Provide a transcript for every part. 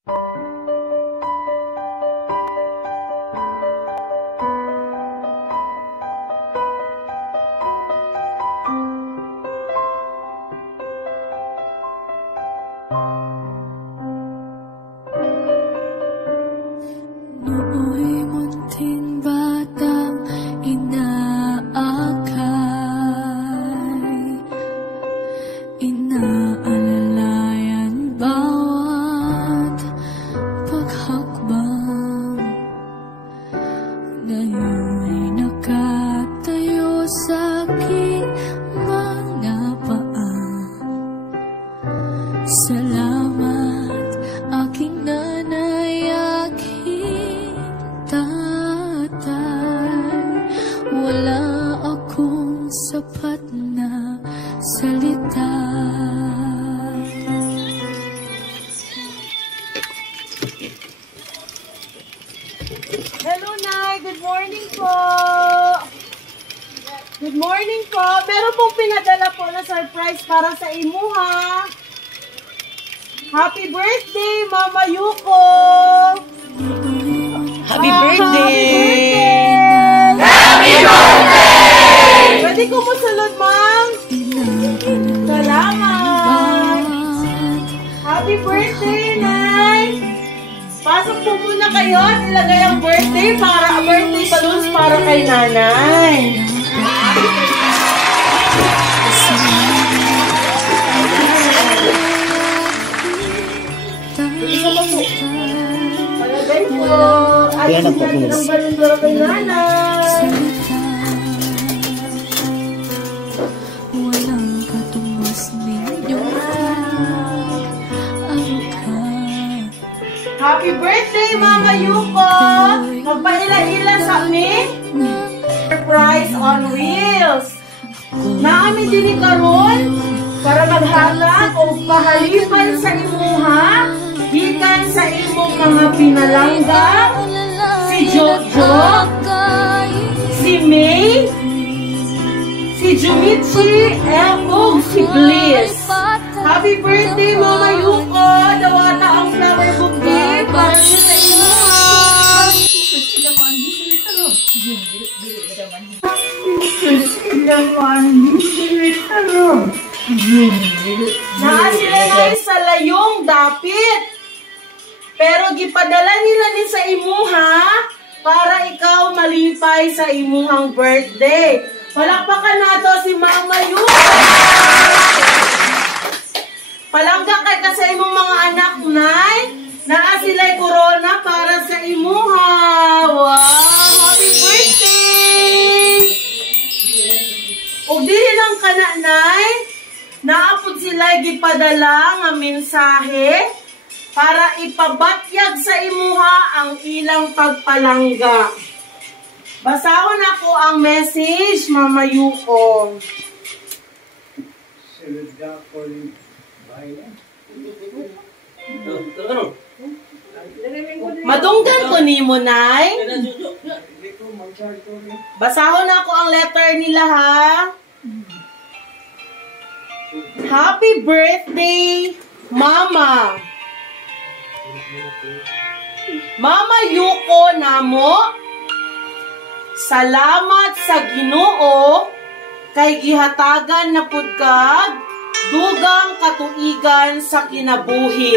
Nooy munting batang inaakay, inaalalayan bawat paghakbang. Ngayon'y nakatayo sa aking mga paa. Salamat aking nanay, aking tatay. Wala akong sapat na salita. Hello, Nay. Good morning po. Good morning po. Meron pong pinadala po na surprise para sa imuha. Happy birthday, Mama Yuko! Happy birthday! Happy birthday! Pwede ko mo salud, Ma'am? Salamat! Happy birthday, Nay! Pasok po muna kayo at ilagay ang birthday balloons para kay Nanay. Palagay po. At ilagay ng balloon para kay Nanay. Walang katumbas ninyong angkat. Happy birthday, Mama Yuko! Magpaila-ila sa amin. Surprise on wheels. Naami din ni Karon para maghatag o pahalipan sa imuha gikan sa imong mga pinalangga, si Jojo, si May, si Jumitsi, o si Bliss. Happy birthday, Mama Yuko! Dawata ang flower bouquet para niyo sa imuha. Naa sila na sa layong dapit. Pero gipadala nila ni sa imuha para ikaw malipay sa imuhang birthday. Palakpakan nato si Mama Yuko. Palangga kay ka sa imong mga anak, Nay. Naa sila'y corona para sa imuha. Wow! Happy birthday! O dili lang ka na, Nay. Naapod sila'y gipadala nga mensahe para ipabatyag sa imuha ang ilang pagpalangga. Basahon ako ang message, Mama Yuko. Madunggan ko ni mo, Nay. Basahon ako ang letter nila, ha? Happy birthday, Mama. Mama Yuko namo. Salamat sa Ginoo kay gihatagan na pud kag dugang katuigan sa kinabuhi.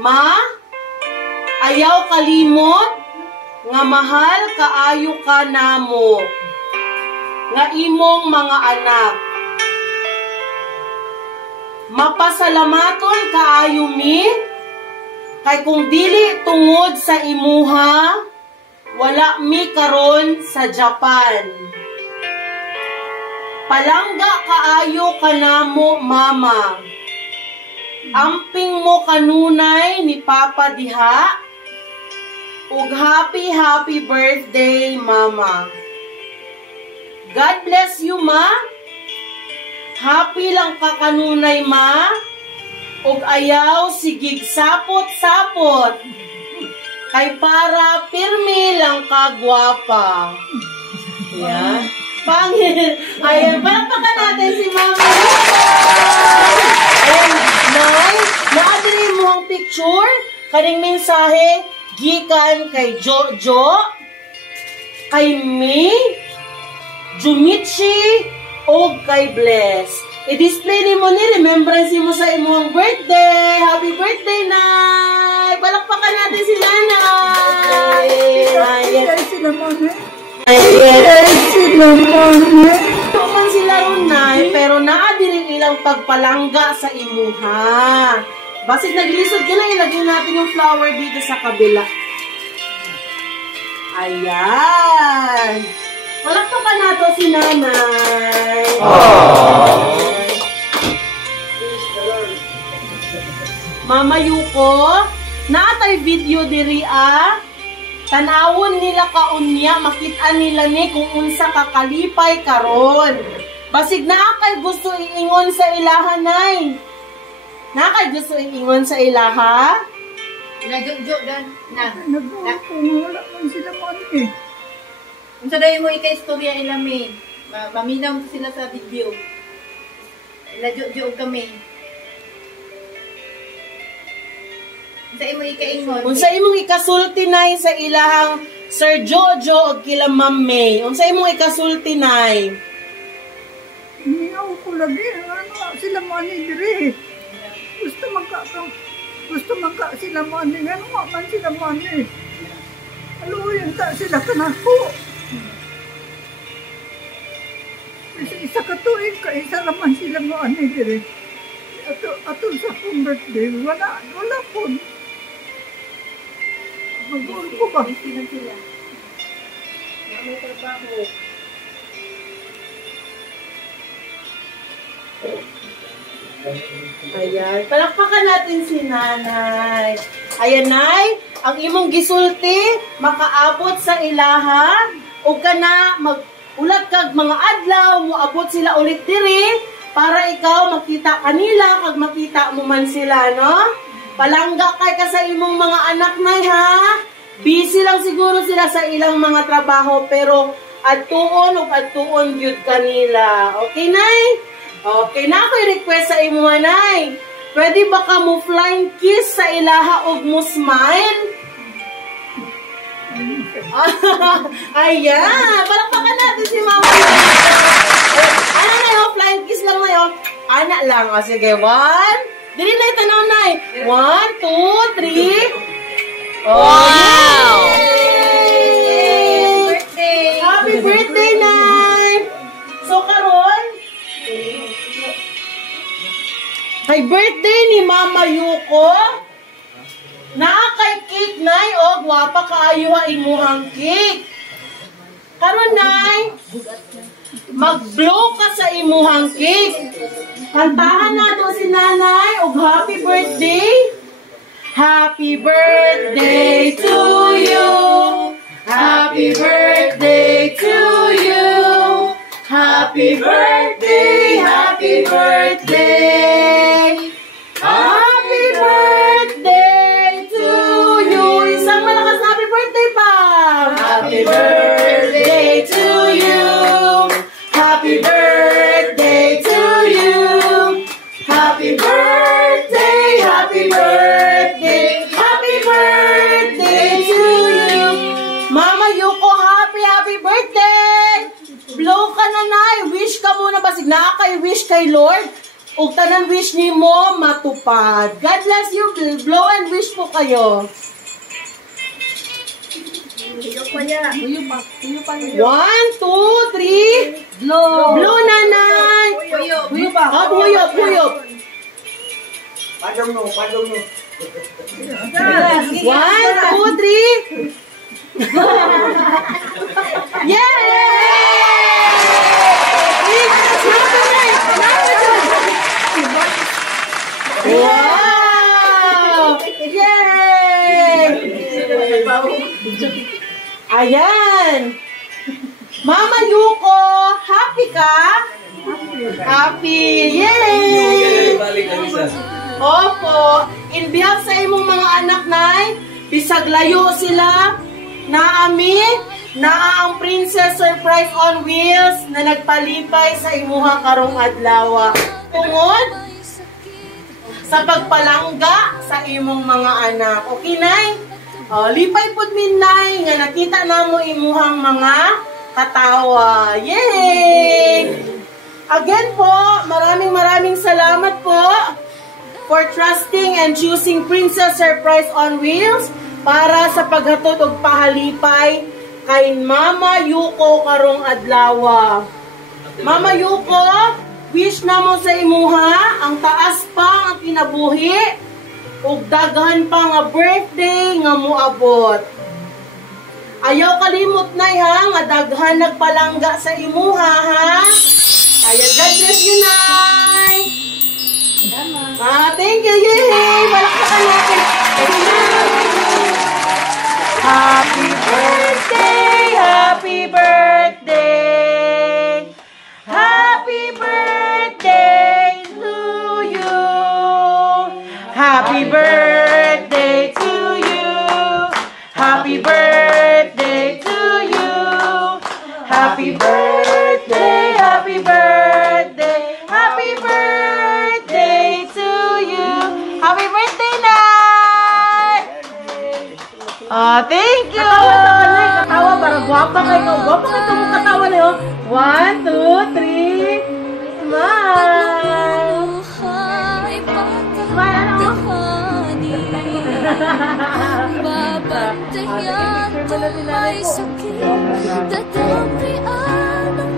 Ma, ayaw kalimot nga mahal kaayo ka namo nga imong mga anak. Mapasalamaton kaayo mi kay kung dili tungod sa imuha wala mi karon sa Japan. Palangga kaayo kanamo, Mama. Amping mo kanunay ni Papa diha. Ug happy birthday, Mama. God bless you, Ma. Happy lang ka kanunay, Ma. Ug ayaw sigig sapot-sapot. Kay para pirmi lang ka gwapa. Yan. Ayan, palakpakan natin si Mama. Ayan, Nay, picture kaning mensahe gikan kay Jojo, kay May, Jumichi, o kay Bless. I-display ni mo ni remembrance mo sa imong birthday. Happy birthday, Nay! Palakpakan natin si Nanay! Tuman sila ron, Nay, pero naadiring ilang pagpalangga sa imuha. Basit naglisod ka na, ilagay natin yung flower dito sa kabila. Ayan! Palakpakan nato si Nanay. Mama Yuko, naatay video diri tanawon nila kaunya, makita nila ni kung unsa kakalipay karon. Basig naa kay gusto iingon sa ilaha, Nay. Naa kay gusto iingon sa ilaha? Nagyo dan na. Wala man sila mo eh. Unsa dayon mo ika-istorya ilami? Maminaw sila sa video. Nagyo kami. Unsa imo ika-ingon? Unsa imong ikasulti, Nay, sa ilahang Sir Jojo o kila Ma'am May? Unsa imong ikasulti, Nay? Niyaw ko lagi. Ano, sila mo dire. Gusto magka sila mo ano man sila mo aluyan ta sila kanako. Isa ka tuig ka, isa naman sila mo dire. Ato sa kong birthday, wala po. Mag-uul ko ba? Sila. May trabaho. Ayan, palakpakan natin si Nanay. Ayan, Nay, ang imong gisulti, makaabot sa ilaha, o ka na mag-ulat kag mga adlaw, moabot sila ulit diri, para ikaw makita kanila, kag makita mo man sila, no? Palangga kay ka sa imong mga anak, Nay, ha? Busy lang siguro sila sa ilang mga trabaho, pero adtuon o adtuon yun kanila. Okay, Nay? Okay, na ako'y request sa imo, Nay. Pwede ba ka mo flying kiss sa ilaha o mo smile? Ayan! Palakpakan natin si Mama. Ano na yun? Flying kiss lang na yun. Anak lang. O, sige. 1. Dili na itanaw, Nay. 1, 2, 3. Wow! Happy birthday! Happy birthday, Nay! So, karon, kay birthday ni Mama Yuko, naa kay cake, Nay, o gwapa kaayo ha imuhang cake. Karon, Nay, mag-blow ka sa imuhang cake. Kantahan nato si Nanay og happy birthday. Happy birthday to you. Happy birthday to you. Happy birthday, happy birthday. Happy birthday to you. Isang malakas na happy birthday pa. Happy birthday to you. Happy birthday to you. Happy birthday, happy birthday. Happy birthday to you. Mama Yuko, happy birthday. Blow ka na, Nay. Wish ka muna. Basig na kay wish kay Lord. Ug tanan wish ni mo matupad. God bless you. Blow and wish po kayo. 1, 2, 3. Blow. Blow, Nanay. Puyo pa. Ah, puyo. Padong no. 1, 2, 3. Yay! Wow! Yay! Ayan! Mama Yuko, happy ka? Happy! Yay! Opo, in behalf sa imong mga anak, Nay, bisag layo sila, naami, naa ang Princess Surprise on Wheels na nagpalipay sa imuha karong adlaw. Tungod sa pagpalangga sa imong mga anak. Okay, Nay? Lipay pud min, Nay, nga nakita namo imuhang mga katawa. Yay! Again po, maraming salamat po for trusting and choosing Princess Surprise on Wheels para sa paghatod og pahalipay kay Mama Yuko karong adlaw. Mama Yuko, wish namo sa imuha ang taas pa ang kinabuhi ug daghan pa nga birthday nga moabot. Ayaw kalimot, Nay, ha, nga daghan nagpalangga sa imuha, ha? Ayan, God bless you, Nay! Thank you, yay! Malaksakan natin! Happy birthday! Happy birthday! Happy birthday to you! Happy birthday to you! Happy birthday to you! Happy birthday! Happy birthday! Happy birthday to you! Happy birthday, Nay! Thank you! Katawa, para guwapa kayo. Guwapa kayo itong katawa na yun. 1, 2, 3. Smile! Smile, ano? Babantayan ang may sakit, dadampian ang